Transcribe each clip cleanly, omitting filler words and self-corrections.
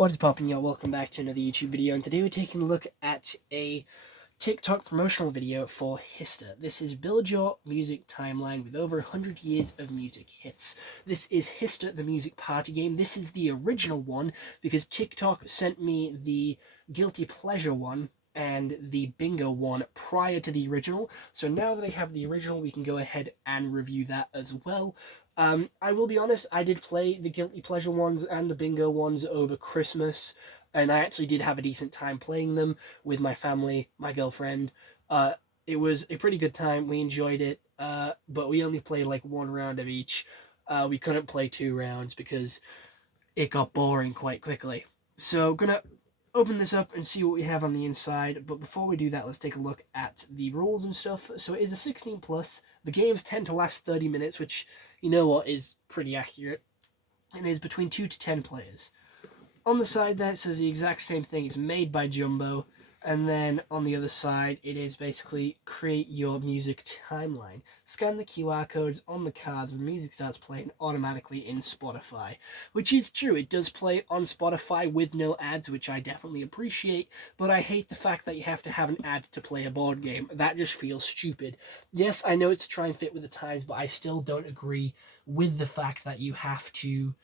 What is poppin', y'all? Welcome back to another YouTube video, and today we're taking a look at a TikTok promotional video for Hister. This is Build Your Music Timeline with over 100 years of music hits. This is Hister, the music party game. This is the original one because TikTok sent me the Guilty Pleasure one and the Bingo one prior to the original. So now that I have the original, we can go ahead and review that as well. I will be honest, I did play the Guilty Pleasure ones and the Bingo ones over Christmas, and I actually did have a decent time playing them with my family, my girlfriend. It was a pretty good time, we enjoyed it, but we only played like one round of each. We couldn't play 2 rounds because it got boring quite quickly. So, gonna open this up and see what we have on the inside, but before we do that, let's take a look at the rules and stuff. So it is a 16 plus. The games tend to last 30 minutes, which, you know what, is pretty accurate. And it is between 2 to 10 players. On the side there, it says the exact same thing. It's made by Jumbo. And then on the other side, it is basically create your music timeline. Scan the QR codes on the cards and the music starts playing automatically in Spotify. Which is true, it does play on Spotify with no ads, which I definitely appreciate, but I hate the fact that you have to have an ad to play a board game. That just feels stupid. Yes, I know it's to try and fit with the times, but I still don't agree with the fact that you have to,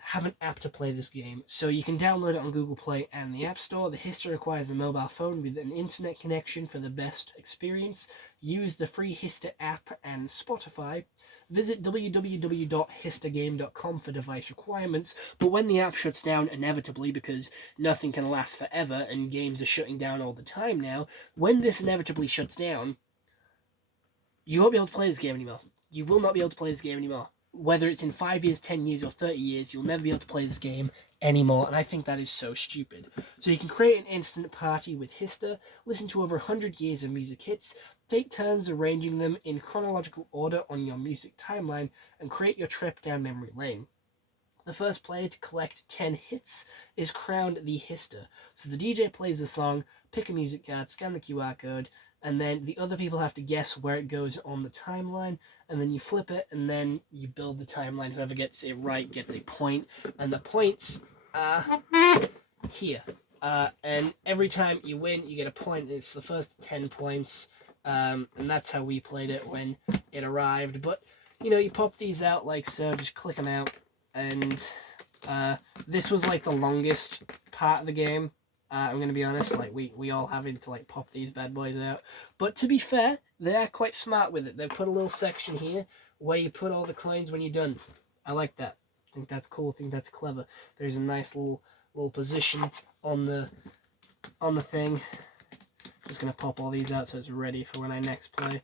have an app to play this game. So you can download it on Google Play and the App Store. The Hister requires a mobile phone with an internet connection for the best experience. Use the free Hister app and Spotify. Visit www.histergame.com for device requirements. But when the app shuts down, inevitably, because nothing can last forever and games are shutting down all the time now, when this inevitably shuts down, you won't be able to play this game anymore. You will not be able to play this game anymore. Whether it's in 5 years, 10 years, or 30 years, you'll never be able to play this game anymore, and I think that is so stupid. So you can create an instant party with Hister, listen to over 100 years of music hits, take turns arranging them in chronological order on your music timeline, and create your trip down memory lane. The first player to collect 10 hits is crowned the Hister. So the DJ plays the song, pick a music card, scan the QR code, and then the other people have to guess where it goes on the timeline, and then you flip it, and then you build the timeline. Whoever gets it right gets a point, and the points are here. And every time you win, you get a point. It's the first 10 points, and that's how we played it when it arrived. But, you pop these out like so, just click them out, and this was like the longest part of the game. I'm going to be honest, like, we all having to, like, pop these bad boys out. But to be fair, they are quite smart with it. They put a little section here where you put all the coins when you're done. I like that. I think that's cool. I think that's clever. There's a nice little position on the thing. Just going to pop all these out so it's ready for when I next play.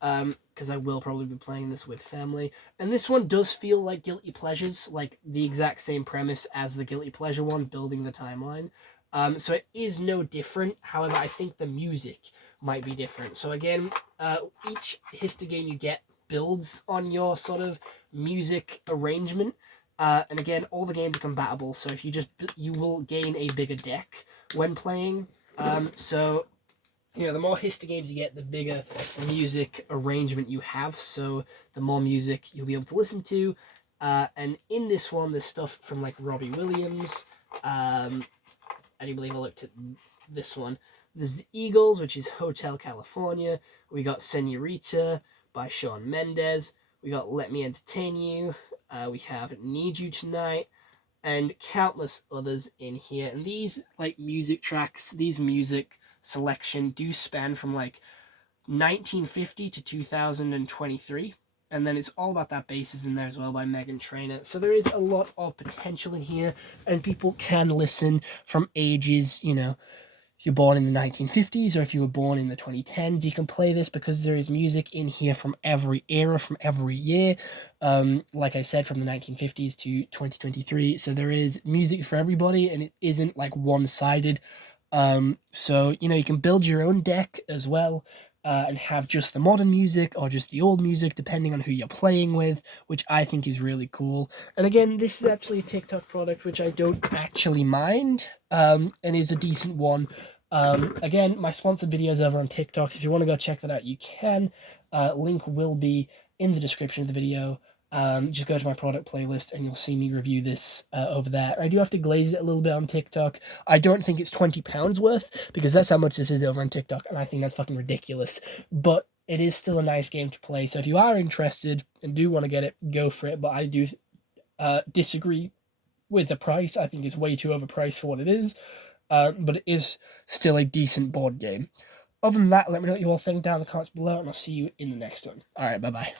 Because I will probably be playing this with family. And this one does feel like Guilty Pleasures, like the exact same premise as the Guilty Pleasure one, building the timeline. So it is no different. However, I think the music might be different. So again, each Hister game you get builds on your sort of music arrangement. And again, all the games are compatible. So if you will gain a bigger deck when playing. So, the more Hister games you get, the bigger music arrangement you have. So the more music you'll be able to listen to. And in this one, there's stuff from like Robbie Williams. I do believe I looked at this one. There's the Eagles, which is Hotel California. We got Senorita by Shawn Mendes. We got Let Me Entertain You. We have Need You Tonight. And countless others in here. And these, like, music tracks, these music selection do span from, like, 1950 to 2023. And then it's all about that bass in there as well by Meghan Trainor. So there is a lot of potential in here, and people can listen from ages, if you're born in the 1950s or if you were born in the 2010s, you can play this because there is music in here from every era, from every year. Like I said, from the 1950s to 2023. So there is music for everybody, and it isn't like one-sided. So, you can build your own deck as well. And have just the modern music or just the old music, depending on who you're playing with, which I think is really cool. And again, this is actually a TikTok product, which I don't actually mind, and is a decent one. Again, my sponsored videos over on TikTok, so if you want to go check that out, you can. Link will be in the description of the video. Just go to my product playlist and you'll see me review this over there. I do have to glaze it a little bit on TikTok. I don't think it's £20 worth, because that's how much this is over on TikTok, and I think that's fucking ridiculous. But it is still a nice game to play, so if you are interested and do want to get it, go for it. But I do disagree with the price. I think it's way too overpriced for what it is, but it is still a decent board game. Other than that, let me know what you all think down in the comments below, and I'll see you in the next one. Alright, bye-bye.